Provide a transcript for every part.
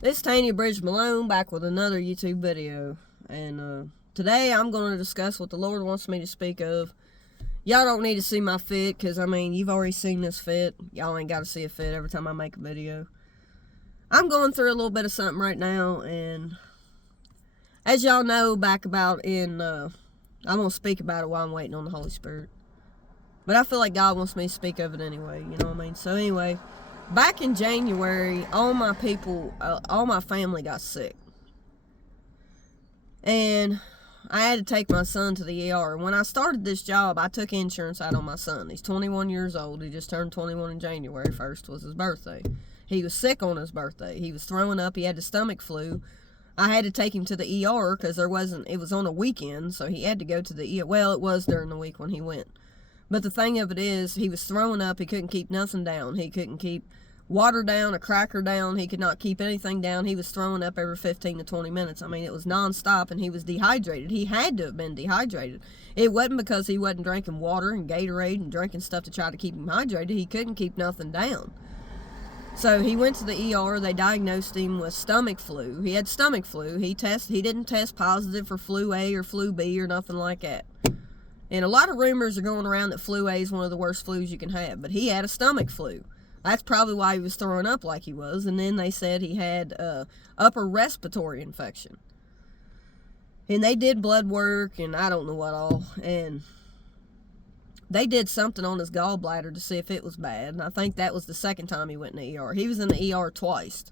It's Tanya Bridge Malone back with another YouTube video. And today I'm going to discuss what the Lord wants me to speak of. Y'all don't need to see my fit because, I mean, you've already seen this fit. Y'all ain't got to see a fit every time I make a video. I'm going through a little bit of something right now, and as y'all know, back about in, I'm going to speak about it while I'm waiting on the Holy Spirit. But I feel like God wants me to speak of it anyway, you know what I mean? So anyway, back in January, all my family got sick. And I had to take my son to the ER. When I started this job, I took insurance out on my son. He's 21 years old. He just turned 21 in January 1st was his birthday. He was sick on his birthday. He was throwing up. He had the stomach flu. I had to take him to the ER because it was on a weekend, so he had to go to the ER. Well, it was during the week when he went. But the thing of it is, he was throwing up. He couldn't keep nothing down. He couldn't keep water down, a cracker down. He could not keep anything down. He was throwing up every 15 to 20 minutes. I mean, it was nonstop, and he was dehydrated. He had to have been dehydrated. It wasn't because he wasn't drinking water and Gatorade and drinking stuff to try to keep him hydrated. He couldn't keep nothing down. So he went to the ER. They diagnosed him with stomach flu. He had stomach flu. He didn't test positive for flu A or flu B or nothing like that. And a lot of rumors are going around that flu A is one of the worst flus you can have. But he had a stomach flu. That's probably why he was throwing up like he was. And then they said he had upper respiratory infection. And they did blood work and I don't know what all. And they did something on his gallbladder to see if it was bad. And I think that was the second time he went in the ER. He was in the ER twice.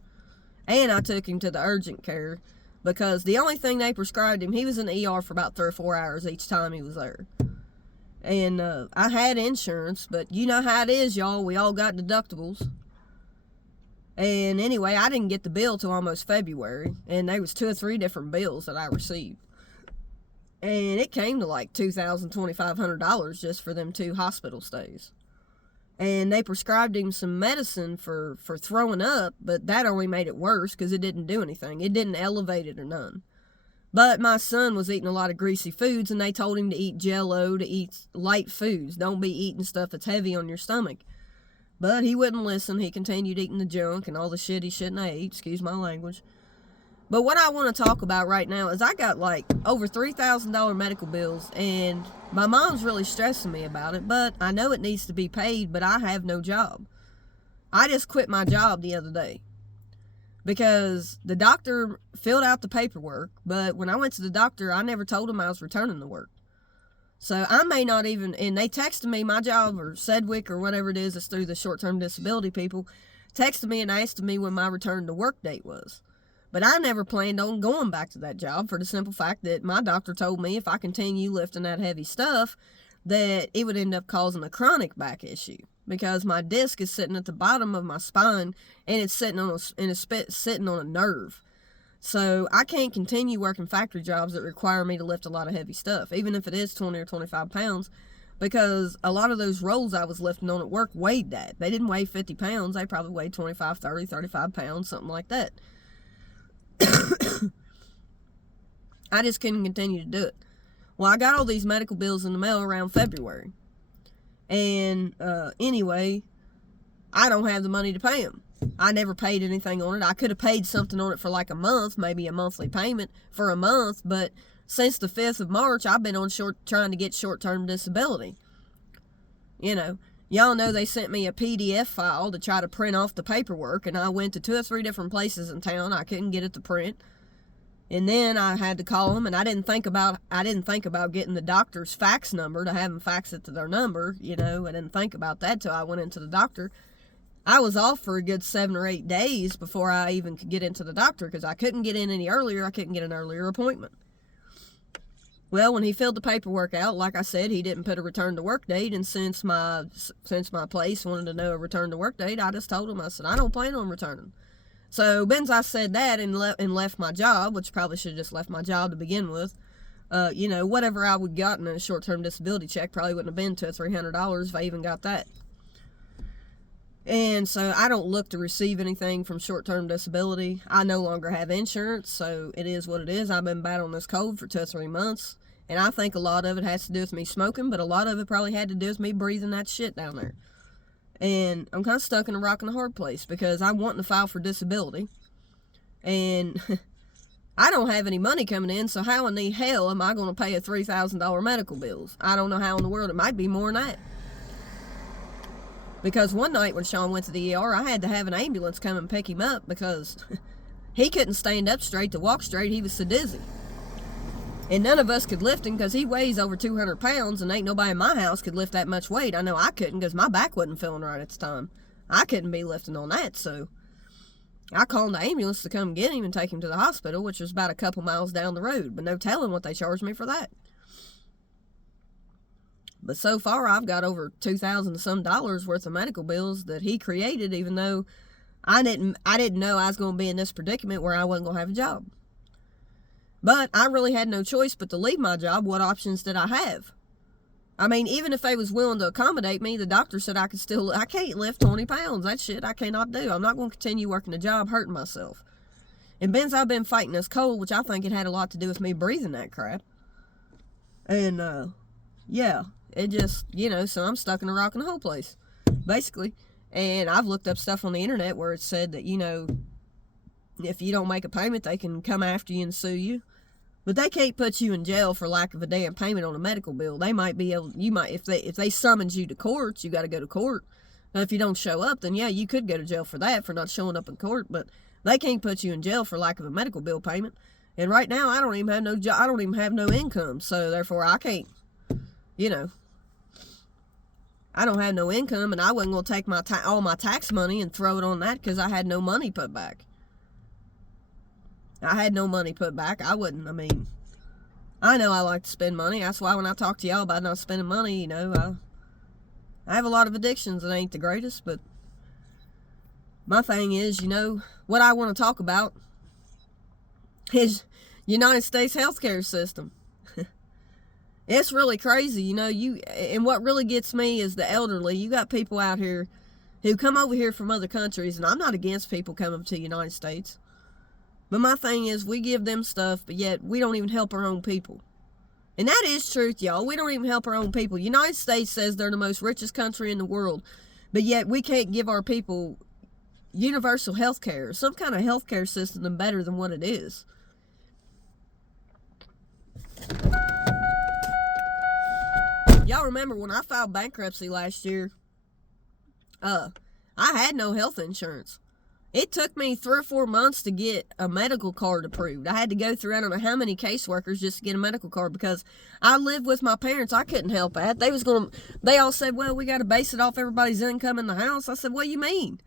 And I took him to the urgent care because the only thing they prescribed him, he was in the ER for about 3 or 4 hours each time he was there. And I had insurance, but you know how it is, y'all. We all got deductibles. And anyway, I didn't get the bill till almost February. And there was 2 or 3 different bills that I received. And it came to like $2,000, $2,500 just for them 2 hospital stays. And they prescribed him some medicine for throwing up, but that only made it worse because it didn't do anything. It didn't elevate it or none. But my son was eating a lot of greasy foods, and they told him to eat Jell-O, to eat light foods. Don't be eating stuff that's heavy on your stomach. But he wouldn't listen. He continued eating the junk and all the shit he shouldn't have ate. Excuse my language. But what I want to talk about right now is I got like over $3,000 medical bills, and my mom's really stressing me about it, but I know it needs to be paid, but I have no job. I just quit my job the other day because the doctor filled out the paperwork, but when I went to the doctor, I never told him I was returning to work. So I may not even, and they texted me, my job, or Sedgwick, or whatever it is, it's through the short-term disability people, texted me and asked me when my return to work date was. But I never planned on going back to that job for the simple fact that my doctor told me if I continue lifting that heavy stuff, that it would end up causing a chronic back issue. Because my disc is sitting at the bottom of my spine, and it's sitting on a nerve. So I can't continue working factory jobs that require me to lift a lot of heavy stuff, even if it is 20 or 25 pounds, because a lot of those rolls I was lifting on at work weighed that. They didn't weigh 50 pounds. They probably weighed 25, 30, 35 pounds, something like that. I just couldn't continue to do it. Well, I got all these medical bills in the mail around February. And anyway, I don't have the money to pay them. I never paid anything on it. I could have paid something on it for like a month, maybe a monthly payment for a month, but since the 5th of March, I've been on trying to get short-term disability. You know, y'all know they sent me a PDF file to try to print off the paperwork, and I went to 2 or 3 different places in town. I couldn't get it to print. And then I had to call them, and I didn't think about getting the doctor's fax number to have them fax it to their number. You know, I didn't think about that till I went into the doctor. I was off for a good 7 or 8 days before I even could get into the doctor because I couldn't get in any earlier. I couldn't get an earlier appointment. Well, when he filled the paperwork out, like I said, he didn't put a return to work date, and since my place wanted to know a return to work date, I just told him, I said, I don't plan on returning. So, since I said that and left my job, which probably should have just left my job to begin with, you know, whatever I would gotten in a short-term disability check probably wouldn't have been $200 or $300 if I even got that. And so I don't look to receive anything from short-term disability. I no longer have insurance, so it is what it is. I've been battling this cold for 2 or 3 months, and I think a lot of it has to do with me smoking, but a lot of it probably had to do with me breathing that shit down there. And I'm kind of stuck in a rock and a hard place because I'm wanting to file for disability. And I don't have any money coming in, so how in the hell am I going to pay a $3,000 medical bills? I don't know how in the world. It might be more than that. Because one night when Sean went to the ER, I had to have an ambulance come and pick him up because he couldn't stand up straight to walk straight. He was so dizzy. And none of us could lift him because he weighs over 200 pounds, and ain't nobody in my house could lift that much weight. I know I couldn't because my back wasn't feeling right at the time. I couldn't be lifting on that, so I called the ambulance to come get him and take him to the hospital, which was about a couple miles down the road, but no telling what they charged me for that. But so far, I've got over $2,000 and some worth of medical bills that he created, even though I didn't know I was going to be in this predicament where I wasn't going to have a job. But I really had no choice but to leave my job. What options did I have? I mean, even if they was willing to accommodate me, the doctor said I can't lift 20 pounds. That shit I cannot do. I'm not going to continue working a job hurting myself. And Ben's, I've been fighting this cold, which I think it had a lot to do with me breathing that crap. And, yeah, it just, so I'm stuck in a rock and a hole place, basically. And I've looked up stuff on the internet where it said that, if you don't make a payment, they can come after you and sue you. But they can't put you in jail for lack of a damn payment on a medical bill. They might be able, if they summons you to court, you got to go to court. Now, if you don't show up, then yeah, you could go to jail for that, for not showing up in court. But they can't put you in jail for lack of a medical bill payment. And right now, I don't even have no job. I don't even have no income. So therefore, I can't, I don't have no income, and I wasn't going to take all my tax money and throw it on that because I had no money put back. I had no money put back. I wouldn't. I mean, I know I like to spend money. That's why when I talk to y'all about not spending money, I have a lot of addictions that ain't the greatest, but my thing is, what I want to talk about is United States healthcare system. It's really crazy, and what really gets me is the elderly. You got people out here who come over here from other countries, and I'm not against people coming to the United States. But my thing is, we give them stuff, but yet we don't even help our own people. And that is truth, y'all. We don't even help our own people. United States says they're the most richest country in the world, but yet we can't give our people universal health care, some kind of health care system better than what it is. Y'all remember when I filed bankruptcy last year, I had no health insurance. It took me 3 or 4 months to get a medical card approved. I had to go through I don't know how many caseworkers just to get a medical card because I lived with my parents. I couldn't help that. They all said, well, we got to base it off everybody's income in the house. I said, what do you mean?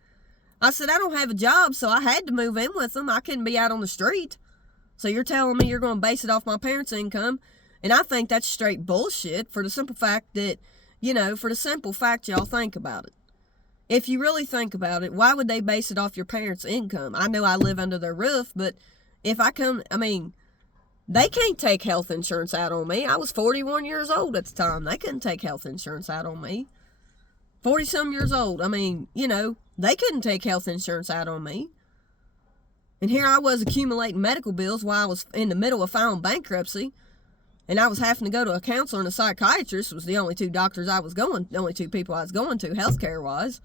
I said, I don't have a job, so I had to move in with them. I couldn't be out on the street. So you're telling me you're going to base it off my parents' income? And I think that's straight bullshit for the simple fact that, y'all think about it. If you really think about it, why would they base it off your parents' income? I know I live under their roof, but they can't take health insurance out on me. I was 41 years old at the time. They couldn't take health insurance out on me. 40-some years old. They couldn't take health insurance out on me. And here I was accumulating medical bills while I was in the middle of filing bankruptcy. And I was having to go to a counselor and a psychiatrist. Was the only two people I was going to, healthcare-wise.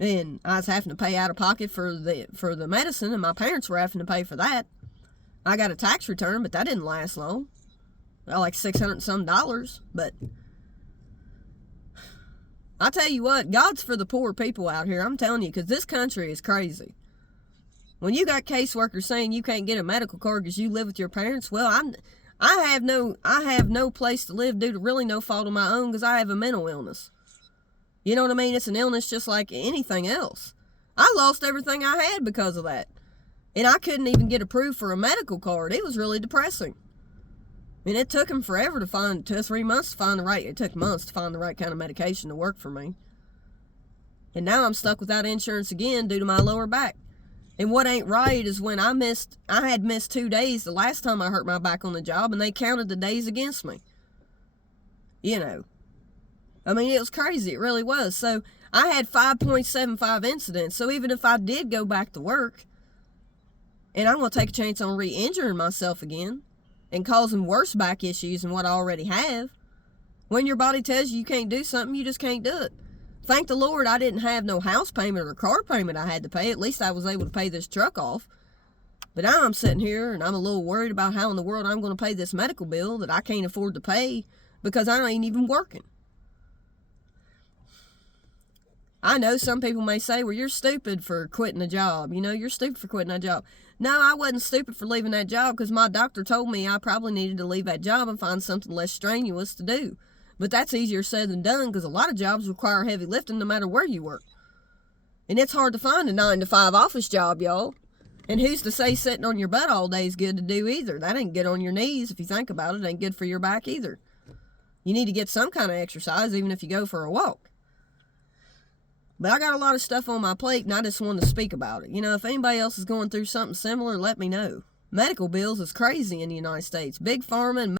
And I was having to pay out of pocket for the medicine, and my parents were having to pay for that. I got a tax return, but that didn't last long. Like $600 and some. But I tell you what, God's for the poor people out here. I'm telling you, because this country is crazy. When you got caseworkers saying you can't get a medical card because you live with your parents, well, I have no place to live due to really no fault of my own because I have a mental illness. You know what I mean? It's an illness just like anything else. I lost everything I had because of that. And I couldn't even get approved for a medical card. It was really depressing. And it took them forever to find, 2 or 3 months to find it took months to find the right kind of medication to work for me. And now I'm stuck without insurance again due to my lower back. And what ain't right is when I had missed 2 days the last time I hurt my back on the job, and they counted the days against me. It was crazy. It really was. So I had 5.75 incidents. So even if I did go back to work, and I'm going to take a chance on re-injuring myself again and causing worse back issues than what I already have, when your body tells you can't do something, you just can't do it. Thank the Lord I didn't have no house payment or car payment I had to pay. At least I was able to pay this truck off. But now I'm sitting here and I'm a little worried about how in the world I'm going to pay this medical bill that I can't afford to pay because I ain't even working. I know some people may say, well, you're stupid for quitting a job. You're stupid for quitting that job. No, I wasn't stupid for leaving that job because my doctor told me I probably needed to leave that job and find something less strenuous to do. But that's easier said than done because a lot of jobs require heavy lifting no matter where you work. And it's hard to find a 9-to-5 office job, y'all. And who's to say sitting on your butt all day is good to do either? That ain't good on your knees if you think about it. It ain't good for your back either. You need to get some kind of exercise even if you go for a walk. But I got a lot of stuff on my plate, and I just wanted to speak about it. If anybody else is going through something similar, let me know. Medical bills is crazy in the United States. Big pharma and